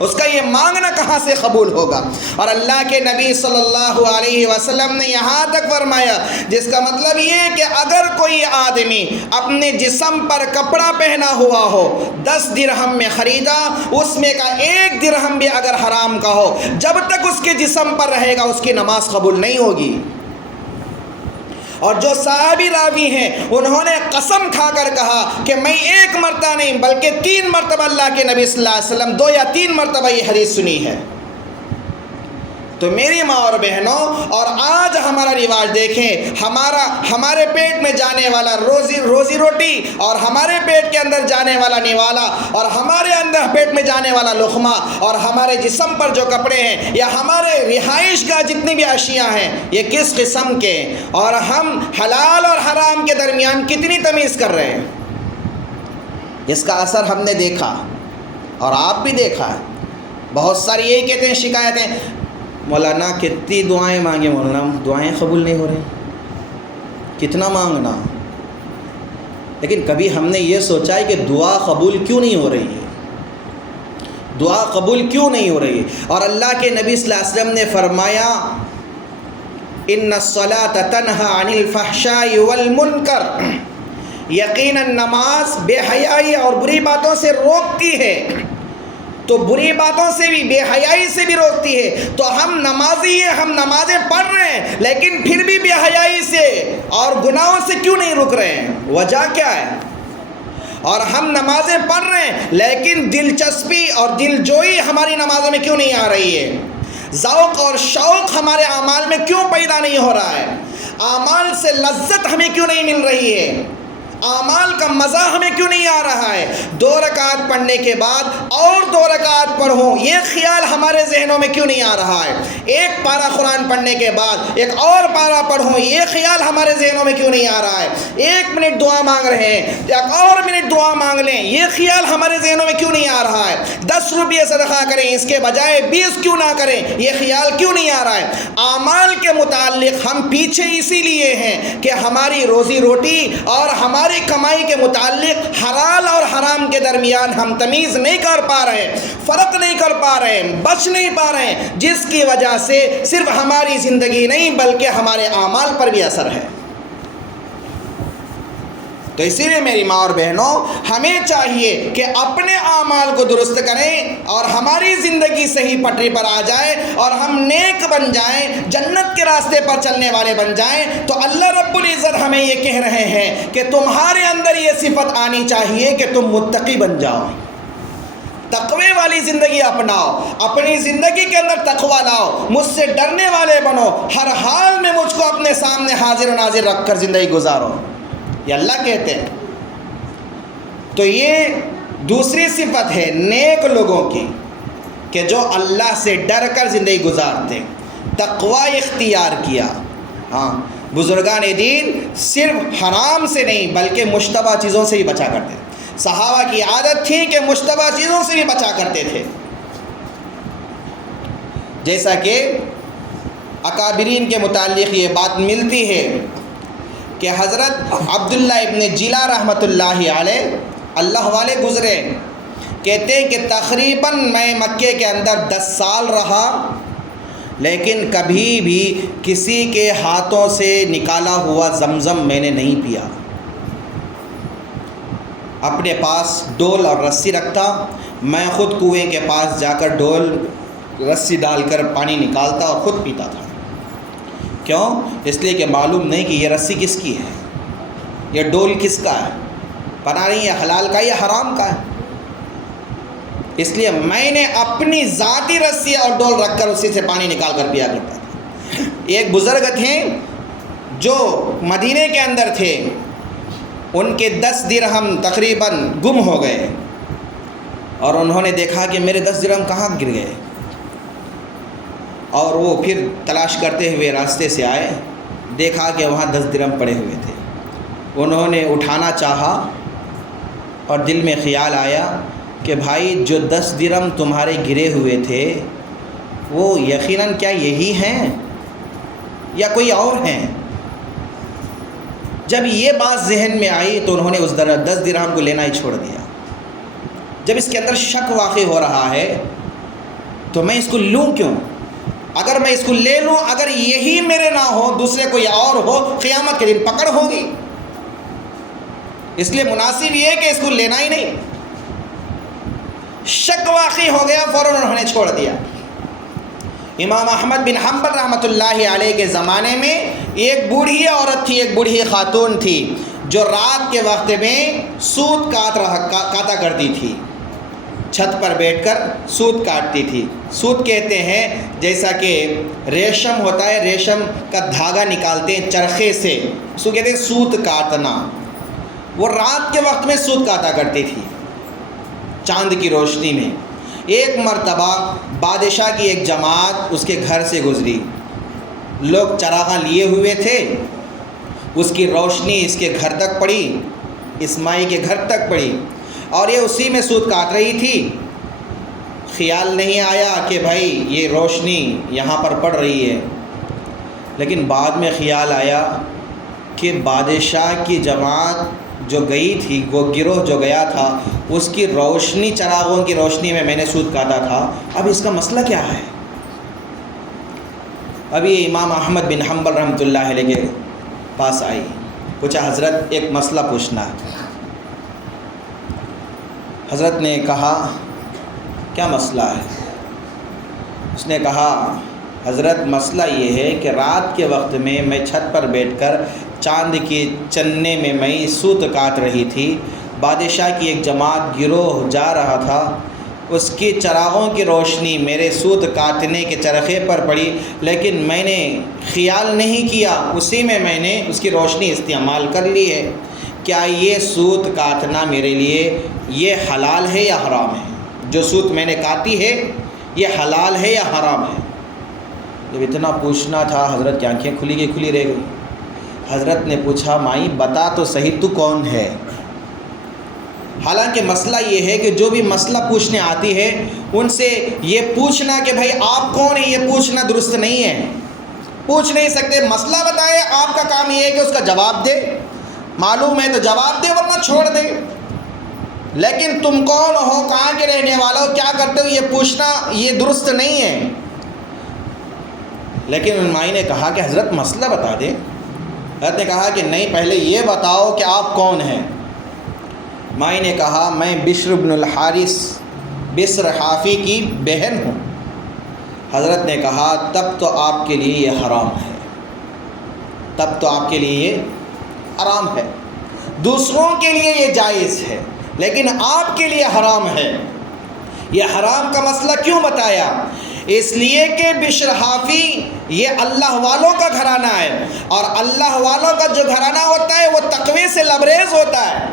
اس کا یہ مانگنا کہاں سے قبول ہوگا؟ اور اللہ کے نبی صلی اللہ علیہ وسلم نے یہاں تک فرمایا، جس کا مطلب یہ ہے کہ اگر کوئی آدمی اپنے جسم پر کپڑا پہنا ہوا ہو، 10 درہم میں خریدا، اس میں کا 1 درہم بھی اگر حرام کا ہو، جب تک اس کے جسم پر رہے گا اس کی نماز قبول نہیں ہوگی۔ اور جو صحابی راوی ہیں انہوں نے قسم کھا کر کہا کہ میں 1 مرتبہ نہیں بلکہ 3 مرتبہ اللہ کے نبی صلی اللہ علیہ وسلم 2 یا 3 مرتبہ یہ حدیث سنی ہے۔ تو میری ماں اور بہنوں، اور آج ہمارا رواج دیکھیں، ہمارے پیٹ میں جانے والا روزی روٹی، اور ہمارے پیٹ کے اندر جانے والا نوالا، اور ہمارے اندر پیٹ میں جانے والا لقمہ، اور ہمارے جسم پر جو کپڑے ہیں یا ہمارے رہائش کا جتنی بھی اشیاء ہیں، یہ کس قسم کے، اور ہم حلال اور حرام کے درمیان کتنی تمیز کر رہے ہیں، اس کا اثر ہم نے دیکھا اور آپ بھی دیکھا ہے۔ بہت ساری یہی کہتے ہیں شکایتیں، مولانا کتنی دعائیں مانگیں، مولانا دعائیں قبول نہیں ہو رہی، کتنا مانگنا، لیکن کبھی ہم نے یہ سوچا ہے کہ دعا قبول کیوں نہیں ہو رہی ہے، دعا قبول کیوں نہیں ہو رہی ہے؟ اور اللہ کے نبی صلی اللہ علیہ وسلم نے فرمایا، ان الصلاۃ تنہی عن الفحشاء والمنکر، یقیناً نماز بے حیائی اور بری باتوں سے روکتی ہے، تو بری باتوں سے بھی، بے حیائی سے بھی روکتی ہے۔ تو ہم نمازی ہیں، ہم نمازیں پڑھ رہے ہیں، لیکن پھر بھی بے حیائی سے اور گناہوں سے کیوں نہیں رک رہے ہیں؟ وجہ کیا ہے؟ اور ہم نمازیں پڑھ رہے ہیں لیکن دلچسپی اور دلجوئی ہماری نمازوں میں کیوں نہیں آ رہی ہے؟ ذوق اور شوق ہمارے اعمال میں کیوں پیدا نہیں ہو رہا ہے؟ اعمال سے لذت ہمیں کیوں نہیں مل رہی ہے؟ اعمال کا مزہ ہمیں کیوں نہیں آ رہا ہے؟ 2 رکعت پڑھنے کے بعد اور 2 رکعت پڑھوں، یہ خیال ہمارے ذہنوں میں کیوں نہیں آ رہا ہے؟ 1 پارہ قرآن پڑھنے کے بعد ایک اور پارہ پڑھوں، یہ خیال ہمارے ذہنوں میں کیوں نہیں آ رہا ہے؟ 1 منٹ دعا مانگ رہے ہیں، ایک اور منٹ دعا مانگ لیں، یہ خیال ہمارے ذہنوں میں کیوں نہیں آ رہا ہے؟ 10 روپے صدقہ کریں، اس کے بجائے 20 کیوں نہ کریں، یہ خیال کیوں نہیں آ رہا ہے؟ اعمال کے متعلق ہم پیچھے اسی لیے ہیں کہ ہماری روزی روٹی اور ہماری کمائی کے متعلق حلال اور حرام کے درمیان ہم تمیز نہیں کر پا رہے، فرق نہیں کر پا رہے، بچ نہیں پا رہے، جس کی وجہ سے صرف ہماری زندگی نہیں بلکہ ہمارے اعمال پر بھی اثر ہے۔ تو اسی لیے میری ماں اور بہنوں، ہمیں چاہیے کہ اپنے اعمال کو درست کریں اور ہماری زندگی صحیح پٹری پر آ جائے اور ہم نیک بن جائیں، جنت کے راستے پر چلنے والے بن جائیں۔ تو اللہ رب العزت ہمیں یہ کہہ رہے ہیں کہ تمہارے اندر یہ صفت آنی چاہیے کہ تم متقی بن جاؤ، تقوی والی زندگی اپناؤ، اپنی زندگی کے اندر تقوی لاؤ، مجھ سے ڈرنے والے بنو، ہر حال میں مجھ کو اپنے سامنے حاضر و ناظر رکھ کر زندگی گزارو، یہ اللہ کہتے ہیں۔ تو یہ دوسری صفت ہے نیک لوگوں کی کہ جو اللہ سے ڈر کر زندگی گزارتے، تقوی اختیار کیا۔ ہاں، بزرگان دین صرف حرام سے نہیں بلکہ مشتبہ چیزوں سے ہی بچا کرتے تھے۔ صحابہ کی عادت تھی کہ مشتبہ چیزوں سے بھی بچا کرتے تھے، جیسا کہ اکابرین کے متعلق یہ بات ملتی ہے کہ حضرت عبداللہ ابن جیلہ رحمۃ اللہ علیہ، اللہ والے گزرے، کہتے ہیں کہ تقریباً میں مکے کے اندر 10 سال رہا، لیکن کبھی بھی کسی کے ہاتھوں سے نکالا ہوا زمزم میں نے نہیں پیا۔ اپنے پاس ڈول اور رسی رکھتا، میں خود کنویں کے پاس جا کر ڈول رسی ڈال کر پانی نکالتا اور خود پیتا تھا۔ کیوں؟ اس لیے کہ معلوم نہیں کہ یہ رسی کس کی ہے، یہ ڈول کس کا ہے، پتہ نہیں یہ حلال کا یا حرام کا ہے۔ اس لیے میں نے اپنی ذاتی رسی اور ڈول رکھ کر اسی سے پانی نکال کر پیا کرتا تھا۔ ایک بزرگ تھے جو مدینے کے اندر تھے، ان کے 10 درہم تقریباً گم ہو گئے اور انہوں نے دیکھا کہ میرے 10 درہم کہاں گر گئے، اور وہ پھر تلاش کرتے ہوئے راستے سے آئے، دیکھا کہ وہاں 10 درہم پڑے ہوئے تھے۔ انہوں نے اٹھانا چاہا اور دل میں خیال آیا کہ بھائی جو 10 درہم تمہارے گرے ہوئے تھے وہ یقیناً کیا یہی ہیں یا کوئی اور ہیں؟ جب یہ بات ذہن میں آئی تو انہوں نے اس 10 درہم کو لینا ہی چھوڑ دیا۔ جب اس کے اندر شک واقع ہو رہا ہے تو میں اس کو لوں کیوں؟ اگر میں اس کو لے لوں، اگر یہی میرے نہ ہو، دوسرے کوئی اور ہو، قیامت کے دن پکڑ ہوگی۔ اس لیے مناسب یہ ہے کہ اس کو لینا ہی نہیں۔ شک واقع ہو گیا، فوراً انہوں نے چھوڑ دیا۔ امام احمد بن حنبل رحمۃ اللہ علیہ کے زمانے میں ایک بوڑھی عورت تھی، ایک بوڑھی خاتون تھی جو رات کے وقت میں سوت کاتا کرتی تھی، چھت پر بیٹھ کر سوت کاٹتی تھی۔ سوت کہتے ہیں جیسا کہ ریشم ہوتا ہے، ریشم کا دھاگا نکالتے ہیں چرخے سے، اس کو کہتے ہیں سوت کاٹنا۔ وہ رات کے وقت میں سوت کاتا کرتی تھی چاند کی روشنی میں۔ ایک مرتبہ بادشاہ کی ایک جماعت اس کے گھر سے گزری، لوگ چراغاں لیے ہوئے تھے، اس کی روشنی اس کے گھر تک پڑی، اسماعیل کے گھر تک پڑی، اور یہ اسی میں سوت کاٹ رہی تھی۔ خیال نہیں آیا کہ بھائی یہ روشنی یہاں پر پڑ رہی ہے، لیکن بعد میں خیال آیا کہ بادشاہ کی جماعت جو گئی تھی، وہ گروہ جو گیا تھا، اس کی روشنی، چراغوں کی روشنی میں نے سوت کاٹا تھا۔ اب اس کا مسئلہ کیا ہے؟ اب یہ امام احمد بن حنبل رحمۃ اللہ علیہ کے پاس آئی، پوچھا حضرت ایک مسئلہ پوچھنا ہے۔ حضرت نے کہا کیا مسئلہ ہے؟ اس نے کہا حضرت مسئلہ یہ ہے کہ رات کے وقت میں چھت پر بیٹھ کر چاند کے چننے میں سوت کاٹ رہی تھی، بادشاہ کی ایک جماعت گروہ جا رہا تھا، اس کی چراغوں کی روشنی میرے سوت کاٹنے کے چرخے پر پڑی، لیکن میں نے خیال نہیں کیا، اسی میں نے اس کی روشنی استعمال کر لی ہے۔ کیا یہ سوت کاٹنا میرے لیے یہ حلال ہے یا حرام ہے؟ جو سوت میں نے کاٹی ہے یہ حلال ہے یا حرام ہے؟ جب اتنا پوچھنا تھا حضرت کی آنکھیں کھلی رہ گئی۔ حضرت نے پوچھا مائی بتا تو صحیح تو کون ہے؟ حالانکہ مسئلہ یہ ہے کہ جو بھی مسئلہ پوچھنے آتی ہے ان سے یہ پوچھنا کہ بھائی آپ کون ہیں، یہ پوچھنا درست نہیں ہے، پوچھ نہیں سکتے۔ مسئلہ بتائے، آپ کا کام یہ ہے کہ اس کا جواب دے، معلوم ہے تو جواب دے ورنہ چھوڑ دے، لیکن تم کون ہو، کہاں کے رہنے والا ہو، کیا کرتے ہو، یہ پوچھنا یہ درست نہیں ہے۔ لیکن مائی نے کہا کہ حضرت مسئلہ بتا دیں۔ حضرت نے کہا کہ نہیں، پہلے یہ بتاؤ کہ آپ کون ہیں؟ مائی نے کہا میں بشر بن الحارث بسر حافی کی بہن ہوں۔ حضرت نے کہا تب تو آپ کے لیے یہ حرام ہے، تب تو آپ کے لیے یہ حرام ہے۔ دوسروں کے لیے یہ جائز ہے لیکن آپ کے لیے حرام ہے۔ یہ حرام کا مسئلہ کیوں بتایا؟ اس لیے کہ بشر حافی یہ اللہ والوں کا گھرانہ ہے، اور اللہ والوں کا جو گھرانہ ہوتا ہے وہ تقوی سے لبریز ہوتا ہے،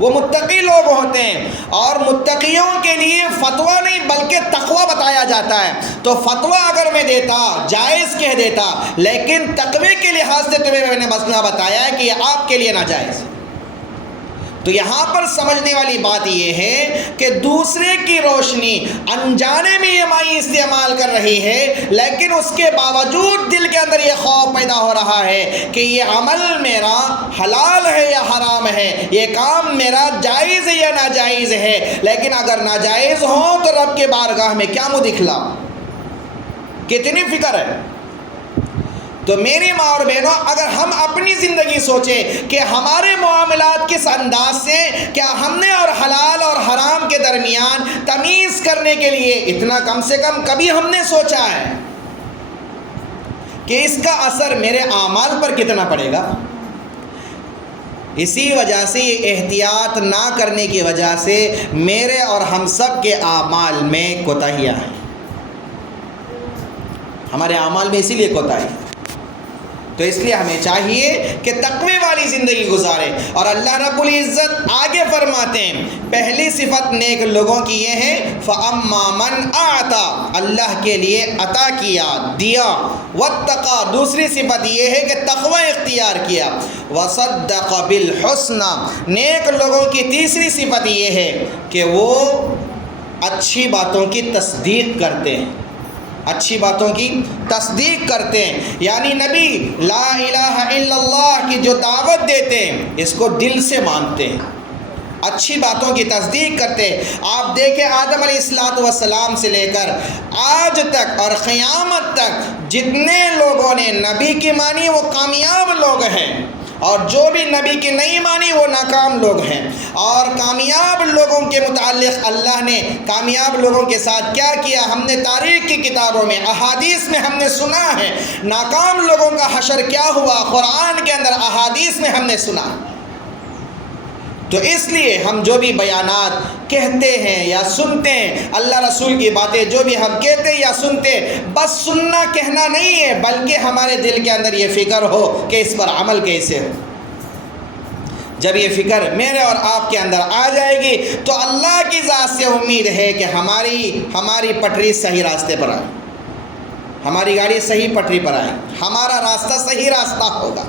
وہ متقی لوگ ہوتے ہیں، اور متقیوں کے لیے فتویٰ نہیں بلکہ تقوی بتایا جاتا ہے۔ تو فتویٰ اگر میں دیتا جائز کہہ دیتا، لیکن تقوی کے لحاظ سے تمہیں میں نے مسئلہ بتایا ہے کہ یہ آپ کے لیے ناجائز ہے۔ تو یہاں پر سمجھنے والی بات یہ ہے کہ دوسرے کی روشنی انجانے میں یہ مائی استعمال کر رہی ہے، لیکن اس کے باوجود دل کے اندر یہ خوف پیدا ہو رہا ہے کہ یہ عمل میرا حلال ہے یا حرام ہے، یہ کام میرا جائز ہے یا ناجائز ہے۔ لیکن اگر ناجائز ہو تو رب کے بارگاہ میں کیا منہ دکھلاؤں؟ کتنی فکر ہے۔ تو میری ماں اور بہنوں، اگر ہم اپنی زندگی سوچیں کہ ہمارے معاملات کس انداز سے، کیا ہم نے اور حلال اور حرام کے درمیان تمیز کرنے کے لیے اتنا کم سے کم کبھی ہم نے سوچا ہے کہ اس کا اثر میرے اعمال پر کتنا پڑے گا؟ اسی وجہ سے یہ احتیاط نہ کرنے کی وجہ سے میرے اور ہم سب کے اعمال میں کوتاہیاں ہیں، ہمارے اعمال میں اسی لیے کوتاہی ہے۔ تو اس لیے ہمیں چاہیے کہ تقوی والی زندگی گزارے۔ اور اللہ رب العزت آگے فرماتے ہیں، پہلی صفت نیک لوگوں کی یہ ہے فَأَمَّا مَنْ أَعْطَى، اللہ کے لیے عطا کیا، دیا، وَاتَّقَى، دوسری صفت یہ ہے کہ تقوی اختیار کیا، وَصَدَّقَ بِالْحُسْنَى، نیک لوگوں کی تیسری صفت یہ ہے کہ وہ اچھی باتوں کی تصدیق کرتے ہیں، اچھی باتوں کی تصدیق کرتے ہیں، یعنی نبی لا الہ الا اللہ کی جو دعوت دیتے ہیں اس کو دل سے مانتے ہیں، اچھی باتوں کی تصدیق کرتے ہیں۔ آپ دیکھیں آدم علیہ السلام سے لے کر آج تک اور قیامت تک جتنے لوگوں نے نبی کی مانی وہ کامیاب لوگ ہیں، اور جو بھی نبی کی نہیں مانی وہ ناکام لوگ ہیں۔ اور کامیاب لوگوں کے متعلق اللہ نے کامیاب لوگوں کے ساتھ کیا کیا ہم نے تاریخ کی کتابوں میں، احادیث میں ہم نے سنا ہے۔ ناکام لوگوں کا حشر کیا ہوا قرآن کے اندر، احادیث میں ہم نے سنا۔ تو اس لیے ہم جو بھی بیانات کہتے ہیں یا سنتے ہیں، اللہ رسول کی باتیں جو بھی ہم کہتے ہیں یا سنتے ہیں، بس سننا کہنا نہیں ہے، بلکہ ہمارے دل کے اندر یہ فکر ہو کہ اس پر عمل کیسے ہو۔ جب یہ فکر میرے اور آپ کے اندر آ جائے گی تو اللہ کی ذات سے امید ہے کہ ہماری پٹری صحیح راستے پر آئے، ہماری گاڑی صحیح پٹری پر آئے، ہمارا راستہ صحیح راستہ ہوگا۔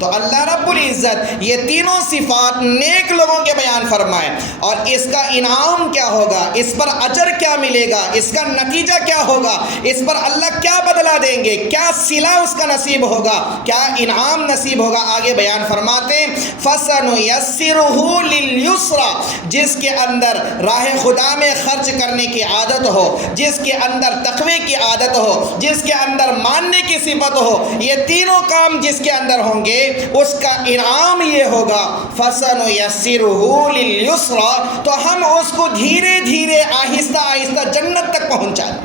تو اللہ رب العزت یہ تینوں صفات نیک لوگوں کے بیان فرمائے، اور اس کا انعام کیا ہوگا، اس پر اجر کیا ملے گا، اس کا نتیجہ کیا ہوگا، اس پر اللہ کیا بدلہ دیں گے، کیا صلہ اس کا نصیب ہوگا، کیا انعام نصیب ہوگا، آگے بیان فرماتے ہیں فَسَنُيَسِّرُهُ لِلْيُسْرَى، جس کے اندر راہ خدا میں خرچ کرنے کی عادت ہو، جس کے اندر تقوی کی عادت ہو، جس کے اندر ماننے کی صفت ہو، یہ تینوں کام جس کے اندر ہوں گے اس کا انعام یہ ہوگا فَسَنُيَسِّرُهُ لِلْيُسْرَى، تو ہم اس کو دھیرے دھیرے آہستہ آہستہ جنت تک پہنچائیں۔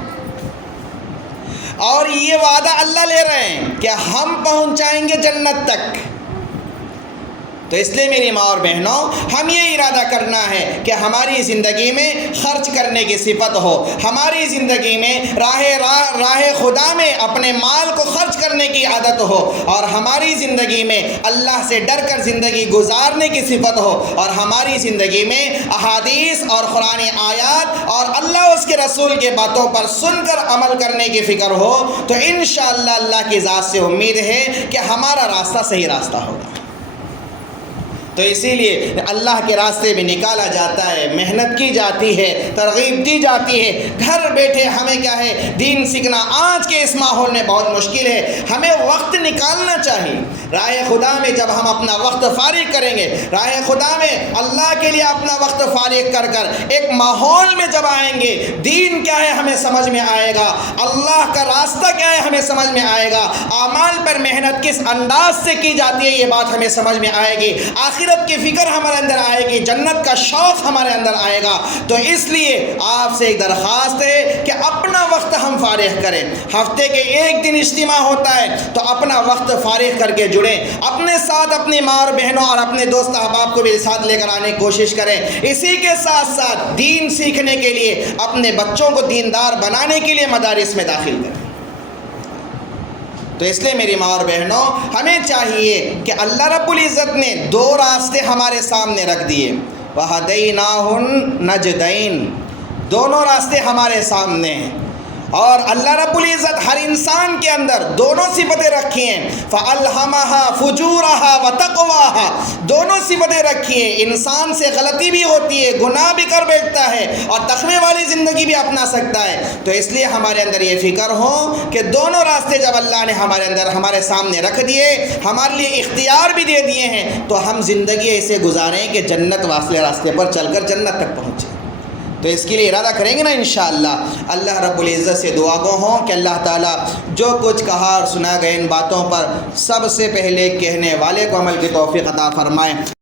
اور یہ وعدہ اللہ لے رہے ہیں کہ ہم پہنچائیں گے جنت تک۔ تو اس لیے میری ماں اور بہنوں، ہم یہ ارادہ کرنا ہے کہ ہماری زندگی میں خرچ کرنے کی صفت ہو، ہماری زندگی میں راہ خدا میں اپنے مال کو خرچ کرنے کی عادت ہو، اور ہماری زندگی میں اللہ سے ڈر کر زندگی گزارنے کی صفت ہو، اور ہماری زندگی میں احادیث اور قرآن آیات اور اللہ اس کے رسول کے باتوں پر سن کر عمل کرنے کی فکر ہو، تو انشاءاللہ اللہ کی ذات سے امید ہے کہ ہمارا راستہ صحیح راستہ ہوگا۔ تو اسی لیے اللہ کے راستے میں نکالا جاتا ہے، محنت کی جاتی ہے، ترغیب دی جاتی ہے۔ گھر بیٹھے ہمیں کیا ہے دین سیکھنا آج کے اس ماحول میں بہت مشکل ہے، ہمیں وقت نکالنا چاہیے۔ راہ خدا میں جب ہم اپنا وقت فارغ کریں گے، راہ خدا میں اللہ کے لیے اپنا وقت فارغ کر کر ایک ماحول میں جب آئیں گے، دین کیا ہے ہمیں سمجھ میں آئے گا، اللہ کا راستہ کیا ہے ہمیں سمجھ میں آئے گا، اعمال پر محنت کس انداز سے کی جاتی ہے یہ بات ہمیں سمجھ میں آئے گی، آخرت کی فکر ہمارے اندر آئے گی، جنت کا شوق ہمارے اندر آئے گا۔ تو اس لیے آپ سے ایک درخواست ہے کہ اپنا وقت ہم فارغ کریں۔ ہفتے کے ایک دن اجتماع ہوتا ہے تو اپنا وقت فارغ کر کے جڑیں، اپنے ساتھ اپنی ماں اور بہنوں اور اپنے دوست احباب کو بھی ساتھ لے کر آنے کی کوشش کریں۔ اسی کے ساتھ ساتھ دین سیکھنے کے لیے اپنے بچوں کو دیندار بنانے کے لیے مدارس میں داخل کریں۔ تو اس لیے میری ماں اور بہنوں ہمیں چاہیے کہ اللہ رب العزت نے دو راستے ہمارے سامنے رکھ دیے، وَهَدَيْنَاهُ النَّجْدَيْنِ، دونوں راستے ہمارے سامنے ہیں، اور اللہ رب العزت ہر انسان کے اندر دونوں صفتیں رکھی ہیں، فَأَلْهَمَهَا فُجُورَهَا وَتَقْوَاهَا، دونوں صفتیں رکھی ہیں۔ انسان سے غلطی بھی ہوتی ہے، گناہ بھی کر بیٹھتا ہے، اور تقوی والی زندگی بھی اپنا سکتا ہے۔ تو اس لیے ہمارے اندر یہ فکر ہو کہ دونوں راستے جب اللہ نے ہمارے سامنے رکھ دیے، ہمارے لیے اختیار بھی دے دیے ہیں، تو ہم زندگی ایسے گزاریں کہ جنت واصل راستے پر چل کر جنت تک پہنچیں۔ تو اس کے لیے ارادہ کریں گے نا انشاءاللہ۔ اللہ رب العزت سے دعا گو ہوں کہ اللہ تعالیٰ جو کچھ کہا اور سنا گئے ان باتوں پر سب سے پہلے کہنے والے کو عمل کی توفیق عطا فرمائے۔